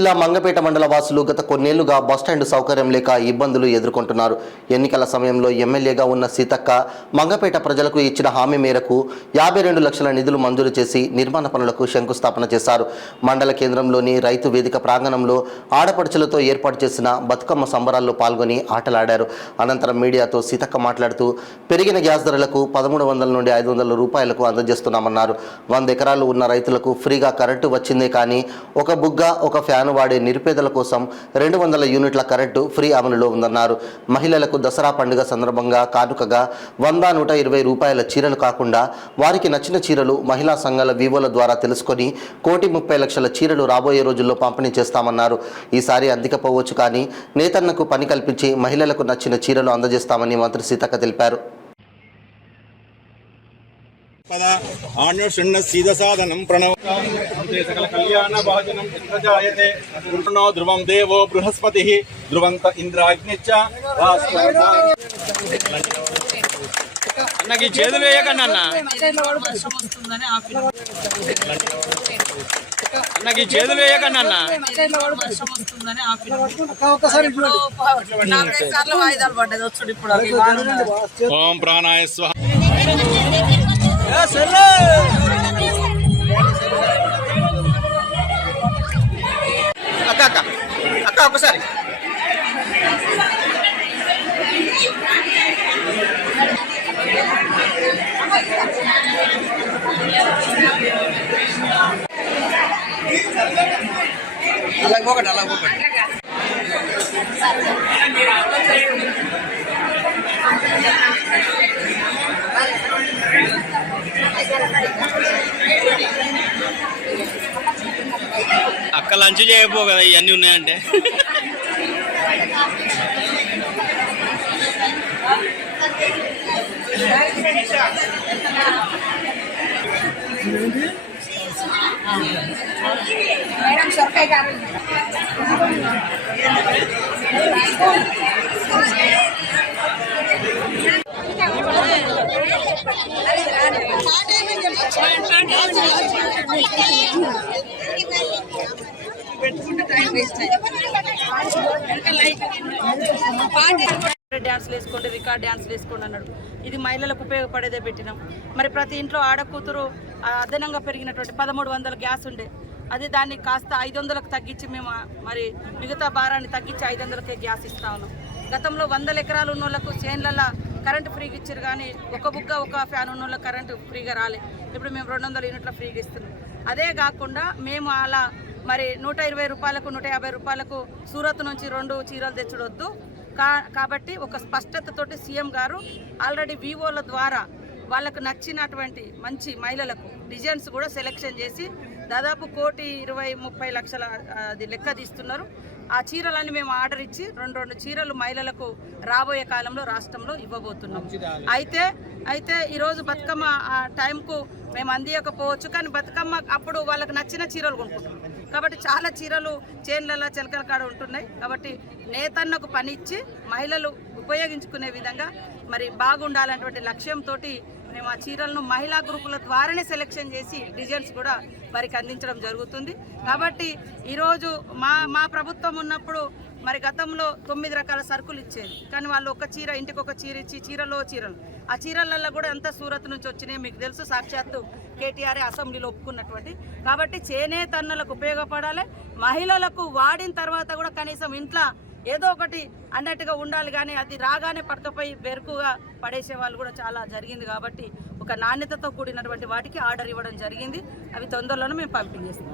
జిల్లా మంగపేట మండల వాసులు గత కొన్నేళ్లుగా బస్టాండ్ సౌకర్యం లేక ఇబ్బందులు ఎదుర్కొంటున్నారు. ఎన్నికల సమయంలో ఎమ్మెల్యేగా ఉన్న సీతక్క మంగపేట ప్రజలకు ఇచ్చిన హామీ మేరకు 52 లక్షల నిధులు మంజూరు చేసి నిర్మాణ పనులకు శంకుస్థాపన చేశారు. మండల కేంద్రంలోని రైతు వేదిక ప్రాంగణంలో ఆడపడుచులతో ఏర్పాటు చేసిన బతుకమ్మ సంబరాల్లో పాల్గొని ఆటలాడారు. అనంతరం మీడియాతో సీతక్క మాట్లాడుతూ పెరిగిన గ్యాస్ ధరలకు 1300 నుండి 500 రూపాయలకు అందజేస్తున్నామన్నారు. 100 ఎకరాలు ఉన్న రైతులకు ఫ్రీగా కరెంటు వచ్చిందే కానీ ఒక బుగ్గ ఒక ఫ్యాను వాడే నిరుపేదల కోసం 200 యూనిట్ల కరెంటు ఫ్రీ అమలులో ఉందన్నారు. మహిళలకు దసరా పండుగ సందర్భంగా కానుకగా 100-120 రూపాయల చీరలు కాకుండా వారికి నచ్చిన చీరలు మహిళా సంఘాల వివోల ద్వారా తెలుసుకొని 1,30,00,000 చీరలు రాబోయే రోజుల్లో పంపిణీ చేస్తామన్నారు. ఈసారి అందికపోవచ్చు కానీ నేతన్నకు పని కల్పించి మహిళలకు నచ్చిన చీరలు అందజేస్తామని మంత్రి సీతక్క తెలిపారు. ఆన్యోషణ్యసీదసాదనం ప్రణవ సకల కళ్యాణ భాజనం ఇంద్రజాయతే గురుణో ధ్రువం దేవో బృహస్పతి ధ్రువంత ఇంద్రాగ్నిచ్చ అన్నకి చేతులు వేయకండి అన్నకి చేతులు వేయకండి అన్న ఓం ప్రాణాయ స్వాహ. అక్క అక్క అక్క ఒకసారి అలాగే పోకండి అలాగే పోకండి. అక్క లంచ్ చేయబో కదా ఇవన్నీ ఉన్నాయంటే డ్యాన్స్లు వేసుకోండి, రికార్డ్ డ్యాన్స్లు వేసుకోండి అన్నాడు. ఇది మహిళలకు ఉపయోగపడేదే పెట్టినాం. మరి ప్రతి ఇంట్లో ఆడకూతురు అదనంగా పెరిగినటువంటి 1300 గ్యాస్ ఉండే, అది దాన్ని కాస్త 500కు తగ్గించి మేము మరి మిగతా భారాన్ని తగ్గించి 500కే గ్యాస్ ఇస్తా ఉన్నాం. గతంలో 100 ఎకరాలు ఉన్న వాళ్ళకు చేన్లలో కరెంటు ఫ్రీగా ఇచ్చారు కానీ ఒక బుగ్గ ఒక ఫ్యాన్ ఉన్న వాళ్ళకి కరెంటు ఫ్రీగా రాలే. ఇప్పుడు మేము 200 యూనిట్ల ఫ్రీగా ఇస్తున్నాం. అదే కాకుండా మేము అలా మరి 120 రూపాయలకు 150 రూపాయలకు సూరత్ నుంచి 2 చీరలు తెచ్చుడొద్దు కాబట్టి ఒక స్పష్టతతోటి సీఎం గారు ఆల్రెడీ వివోల ద్వారా వాళ్ళకు నచ్చినటువంటి మంచి మహిళలకు డిజైన్స్ కూడా సెలెక్షన్ చేసి దాదాపు 1,20-30 లక్షల అది లెక్క తీస్తున్నారు. ఆ చీరలన్నీ మేము ఆర్డర్ ఇచ్చి 2 చీరలు మహిళలకు రాబోయే కాలంలో రాష్ట్రంలో ఇవ్వబోతున్నాం. అయితే ఈరోజు బతుకమ్మ టైంకు మేము అందియకపోవచ్చు కానీ బతుకమ్మ అప్పుడు వాళ్ళకి నచ్చిన చీరలు కొనుక్కుంటున్నాం కాబట్టి చాలా చీరలు చేన్లలో చిలకల కాడ ఉంటున్నాయి. కాబట్టి నేతన్నకు పని ఇచ్చి మహిళలు ఉపయోగించుకునే విధంగా మరి బాగుండాలన్నటువంటి లక్ష్యంతో మేము ఆ చీరలను మహిళా గ్రూపుల ద్వారానే సెలెక్షన్ చేసి డిజైన్స్ కూడా వారికి అందించడం జరుగుతుంది. కాబట్టి ఈరోజు మా ప్రభుత్వం ఉన్నప్పుడు మరి గతంలో 9 రకాల సరుకులు ఇచ్చేది కానీ వాళ్ళు ఒక చీర ఇంటికి ఒక చీర ఇచ్చి చీరలు ఆ చీరలలో కూడా ఎంత సూరత్ నుంచి వచ్చినాయి మీకు తెలుసు. సాక్షాత్తు కేటీఆర్ అసెంబ్లీలో ఒప్పుకున్నటువంటి. కాబట్టి చేనేతన్నలకు ఉపయోగపడాలి, మహిళలకు వాడిన తర్వాత కూడా కనీసం ఇంట్లో ఏదో ఒకటి అన్నట్టుగా ఉండాలి కానీ అది రాగానే పట్టుకపోయి బెరుకుగా పడేసే వాళ్ళు కూడా చాలా జరిగింది. కాబట్టి ఒక నాణ్యతతో కూడినటువంటి వాటికి ఆర్డర్ ఇవ్వడం జరిగింది. అవి తొందరలోనే మేము పంపిణీ చేస్తాం.